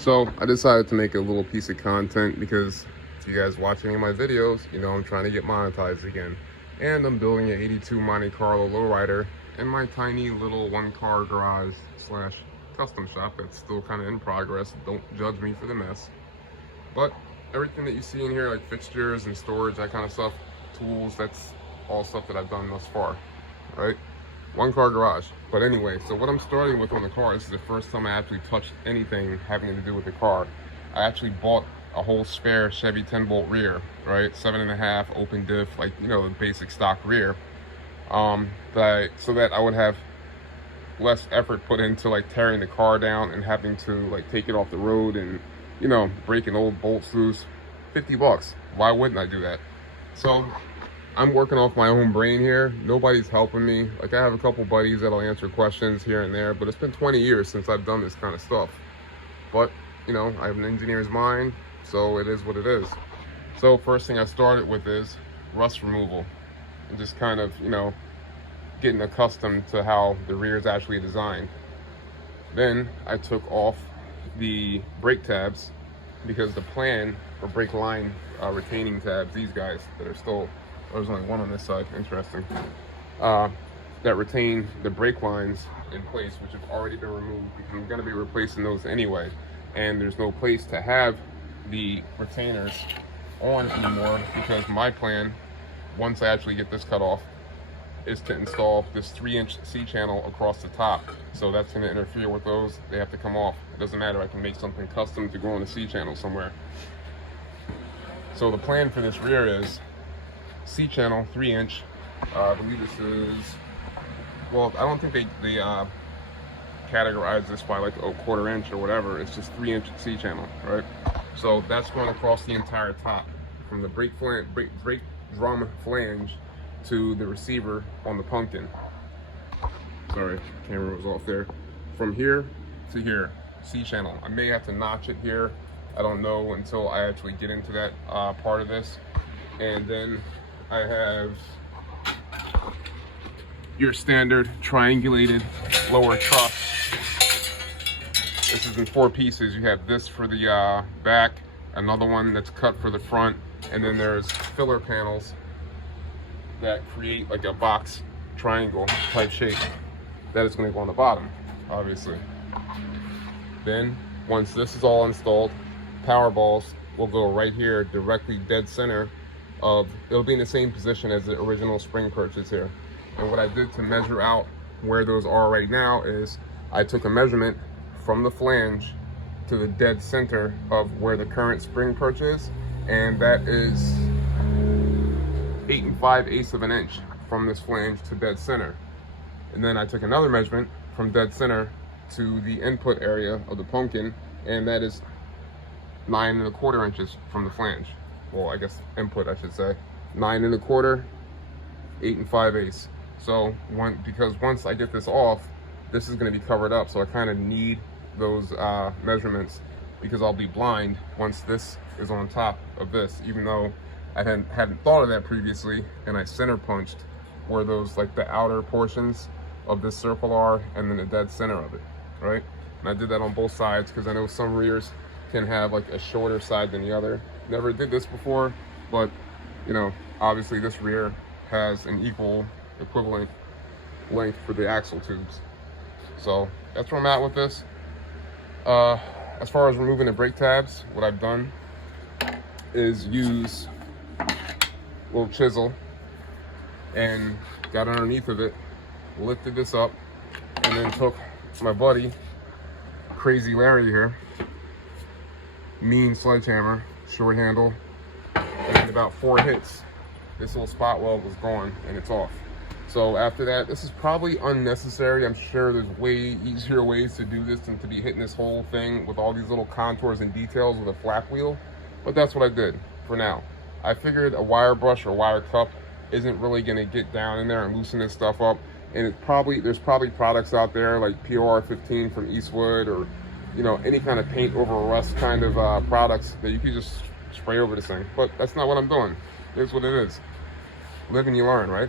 So I decided to make a little piece of content because if you guys watch any of my videos, you know I'm trying to get monetized again. And I'm building an 82 Monte Carlo Lowrider in my tiny little one-car garage slash custom shop that's still kind of in progress. Don't judge me for the mess. But everything that you see in here, like fixtures and storage, that kind of stuff, tools, that's all stuff that I've done thus far, right? One car garage. But anyway, so what I'm starting with on the car, this is the first time I actually touched anything having to do with the car. I actually bought a whole spare Chevy 10-bolt rear, right? 7.5 open diff, like, you know, the basic stock rear. So that I would have less effort put into like tearing the car down and having to like take it off the road and, you know, breaking old bolts loose. 50 bucks. Why wouldn't I do that? So I'm working off my own brain here. Nobody's helping me. Like, I have a couple buddies that'll answer questions here and there, but it's been 20 years since I've done this kind of stuff. But, you know, I have an engineer's mind, so it is what it is. So first thing I started with is rust removal and just kind of, you know, getting accustomed to how the rear is actually designed. Then I took off the brake tabs because the plan for brake line retaining tabs, these guys that are still, there's only one on this side, interesting, that retain the brake lines in place, which have already been removed because I'm going to be replacing those anyway. And there's no place to have the retainers on anymore because my plan, once I actually get this cut off, is to install this 3-inch C-channel across the top. So that's going to interfere with those. They have to come off. It doesn't matter. I can make something custom to go on the C-channel somewhere. So the plan for this rear is C-channel, 3-inch. I believe this is, well, I don't think they categorize this by like a 1/4 inch or whatever. It's just 3-inch C-channel, right? So that's going across the entire top, from the brake drum flange to the receiver on the pumpkin. Sorry, camera was off there. From here to here, C-channel. I may have to notch it here. I don't know until I actually get into that part of this. And then I have your standard triangulated lower truss. This is in 4 pieces. You have this for the back, another one that's cut for the front, and then there's filler panels that create like a box triangle type shape that is going to go on the bottom, obviously. Then once this is all installed, Powerballs will go right here, directly dead center of, it'll be in the same position as the original spring purchase here. And what I did to measure out where those are right now is I took a measurement from the flange to the dead center of where the current spring perch is, and that is 8 5/8 of an inch from this flange to dead center. And then I took another measurement from dead center to the input area of the pumpkin, and that is 9 1/4 inches from the flange. Well, I guess input, I should say. 9 1/4, 8 5/8. So because once I get this off, this is going to be covered up. So I kind of need those measurements because I'll be blind once this is on top of this, even though I hadn't thought of that previously. And I center punched where those, like the outer portions of this circle are, and then the dead center of it, right? And I did that on both sides because I know some rears can have like a shorter side than the other. Never did this before, but you know, obviously this rear has an equivalent length for the axle tubes. So that's where I'm at with this. As far as removing the brake tabs, what I've done is use a little chisel and got underneath of it, lifted this up, and then took my buddy, Crazy Larry here, mean sledgehammer, short handle, and in about 4 hits, this little spot weld was gone and it's off. So after that, this is probably unnecessary. I'm sure there's way easier ways to do this than to be hitting this whole thing with all these little contours and details with a flap wheel. But that's what I did for now. I figured a wire brush or wire cup isn't really gonna get down in there and loosen this stuff up. And there's probably products out there like POR 15 from Eastwood, or you know, any kind of paint over rust kind of products that you can just spray over this thing. But that's not what I'm doing. It's what it is. Live and you learn, right?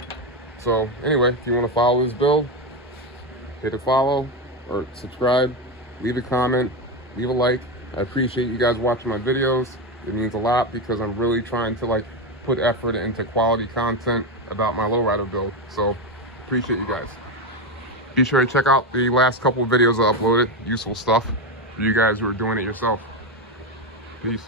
So anyway, if you want to follow this build, hit a follow or subscribe, leave a comment, leave a like, I appreciate you guys watching my videos. It means a lot because I'm really trying to like put effort into quality content about my lowrider build. So appreciate you guys. Be sure to check out the last couple of videos I uploaded. Useful stuff for you guys who are doing it yourself. Peace.